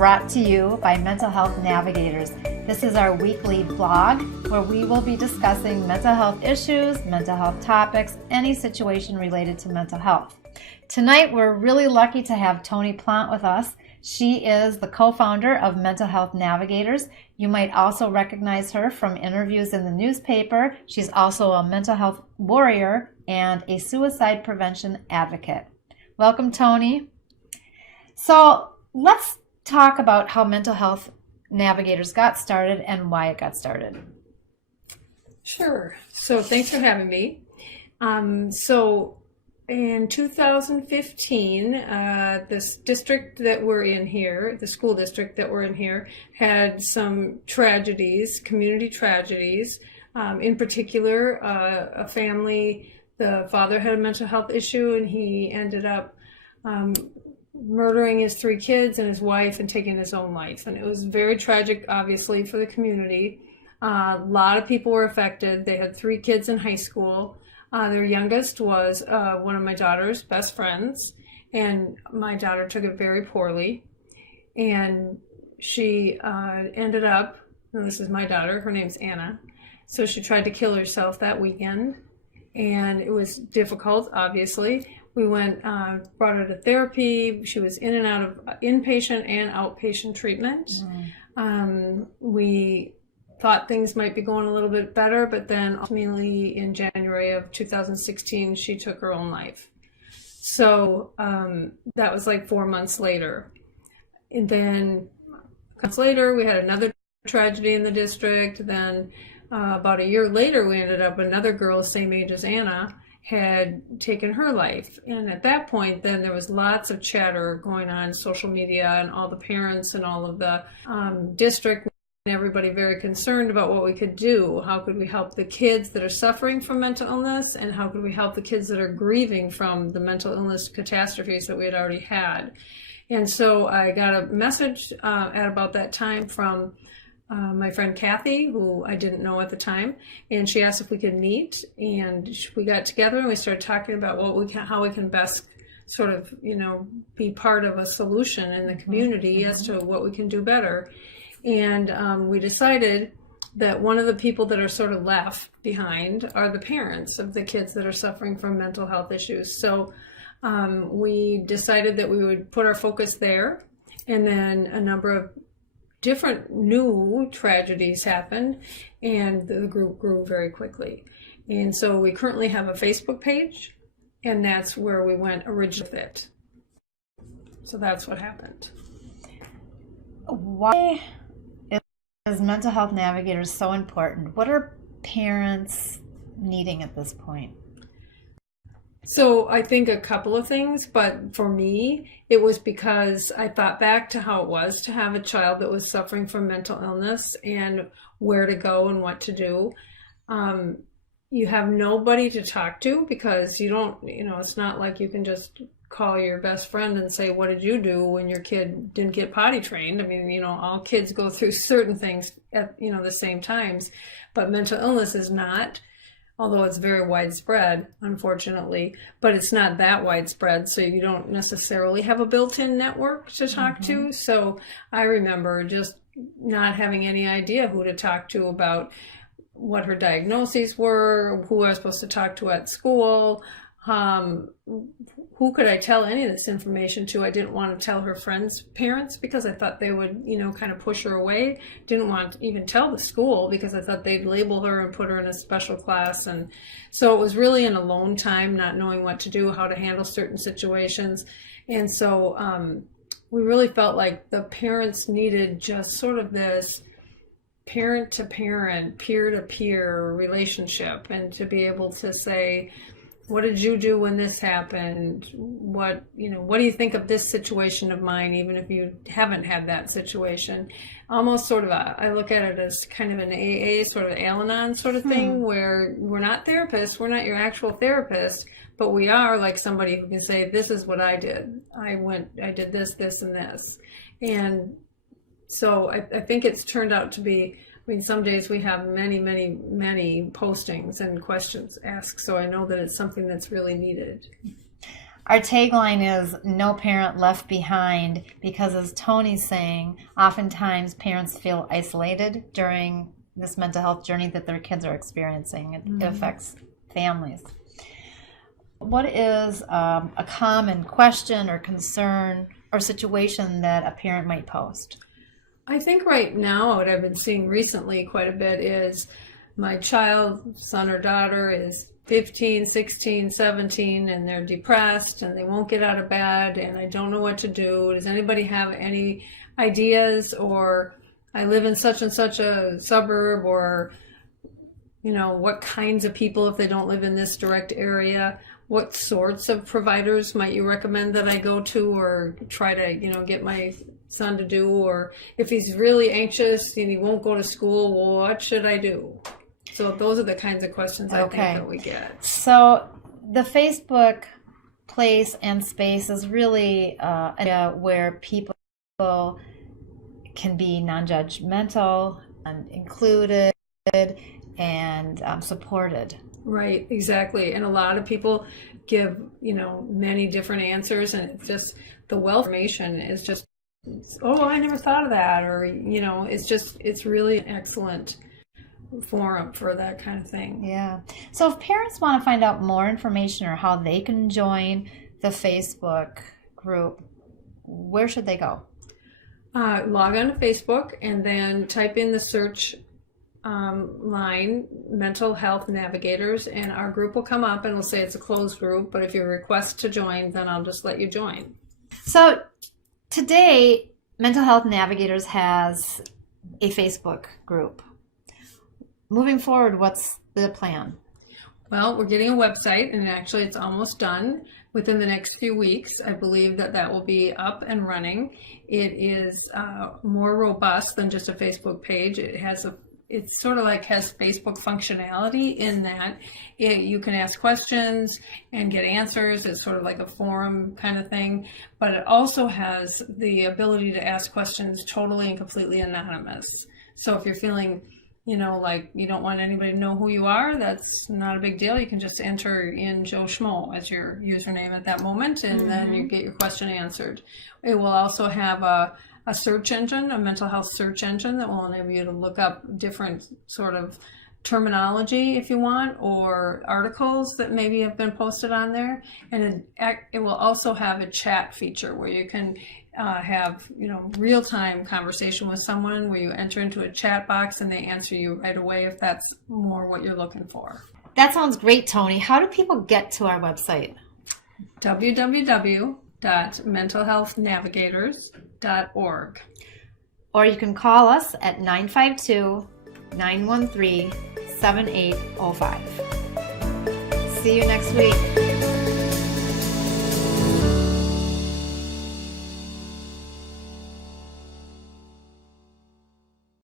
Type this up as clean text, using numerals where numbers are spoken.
brought to you by Mental Health Navigators. This is our weekly blog where we will be discussing mental health issues, mental health topics, any situation related to mental health. Tonight, we're really lucky to have Toni Plant with us. She is the co-founder of Mental Health Navigators. You might also recognize her from interviews in the newspaper. She's also a mental health warrior and a suicide prevention advocate. Welcome, Toni. So let's talk about how Mental Health Navigators got started and why it got started. Sure. So thanks for having me. In 2015, this district that we're in here, the school district that we're in here, had some tragedies, community tragedies. In particular, a family, the father had a mental health issue and he ended up murdering his 3 kids and his wife and taking his own life. And it was very tragic, obviously, for the community. A lot of people were affected. They had 3 kids in high school. Their youngest was one of my daughter's best friends, and my daughter took it very poorly. And she ended up, and this is my daughter, her name's Anna, so she tried to kill herself that weekend, and it was difficult, obviously. We went, brought her to therapy. She was in and out of inpatient and outpatient treatment. We thought things might be going a little bit better, but then ultimately in January of 2016, she took her own life. So that was like 4 months later. And then months later, we had another tragedy in the district. Then about a year later, we ended up another girl, same age as Anna, had taken her life. And at that point, then there was lots of chatter going on social media, and all the parents and all of the district and everybody very concerned about what we could do. How could we help the kids that are suffering from mental illness, and how could we help the kids that are grieving from the mental illness catastrophes that we had already had? And so I got a message at about that time from my friend Kathy, who I didn't know at the time, and she asked if we could meet, and we got together and we started talking about how we can best sort of, be part of a solution in the community as to what we can do better. And we decided that one of the people that are sort of left behind are the parents of the kids that are suffering from mental health issues. So we decided that we would put our focus there, and then a number of different new tragedies happened, and the group grew very quickly. And so we currently have a Facebook page, and that's where we went originally with it. So that's what happened. Why is Mental Health Navigators so important? What are parents needing at this point? So I think a couple of things, but for me, it was because I thought back to how it was to have a child that was suffering from mental illness and where to go and what to do. You have nobody to talk to because you don't, it's not like you can just call your best friend and say, what did you do when your kid didn't get potty trained? I mean, all kids go through certain things at, the same times, but mental illness is not. Although it's very widespread, unfortunately, but it's not that widespread, so you don't necessarily have a built-in network to talk to. So I remember just not having any idea who to talk to about what her diagnoses were, who I was supposed to talk to at school, who could I tell any of this information to. I didn't want to tell her friends' parents because I thought they would, kind of push her away. Didn't want to even tell the school because I thought they'd label her and put her in a special class. And so it was really an alone time, not knowing what to do, how to handle certain situations. And so we really felt like the parents needed just sort of this parent-to-parent, peer-to-peer relationship, and to be able to say, what did you do when this happened? What do you think of this situation of mine, even if you haven't had that situation? Almost sort of I look at it as kind of an AA, sort of Al-Anon sort of thing, where we're not therapists, we're not your actual therapist, but we are like somebody who can say, this is what I did. I did this, this, and this. And so I think it's turned out to be, some days we have many, many, many postings and questions asked, so I know that it's something that's really needed. Our tagline is "No parent left behind," because as Tony's saying, oftentimes parents feel isolated during this mental health journey that their kids are experiencing. It affects families. What is a common question or concern or situation that a parent might post? I think right now what I've been seeing recently quite a bit is my child, son or daughter, is 15, 16, 17, and they're depressed and they won't get out of bed and I don't know what to do. Does anybody have any ideas? Or I live in such and such a suburb, or, you know, what kinds of people, if they don't live in this direct area, what sorts of providers might you recommend that I go to or try to, you know, get my son to do? Or if he's really anxious and he won't go to school, well, what should I do? So those are the kinds of questions I think that we get. So the Facebook place and space is really an area where people can be non-judgmental and included and supported. Right, exactly. And a lot of people give, you know, many different answers, and it's just the wealth of information is just, oh, I never thought of that, or, you know, it's really an excellent forum for that kind of thing. Yeah. So if parents want to find out more information or how they can join the Facebook group, where should they go? Log on to Facebook and then type in the search line, Mental Health Navigators, and our group will come up and we'll say it's a closed group, but if you request to join, then I'll just let you join. So today, Mental Health Navigators has a Facebook group. Moving forward, what's the plan? Well, we're getting a website, and actually it's almost done. Within the next few weeks, I believe that will be up and running. It is more robust than just a Facebook page. It's sort of like has Facebook functionality in that you can ask questions and get answers. It's sort of like a forum kind of thing, but it also has the ability to ask questions totally and completely anonymous. So if you're feeling, you know, like you don't want anybody to know who you are, that's not a big deal. You can just enter in Joe Schmo as your username at that moment, and then you get your question answered. It will also have a search engine, a mental health search engine that will enable you to look up different sort of terminology if you want, or articles that maybe have been posted on there. And it will also have a chat feature where you can have, you know, real-time conversation with someone, where you enter into a chat box and they answer you right away if that's more what you're looking for. That sounds great, Tony. How do people get to our website? www.mentalhealthnavigators.org. Or you can call us at 952-913-7805. See you next week.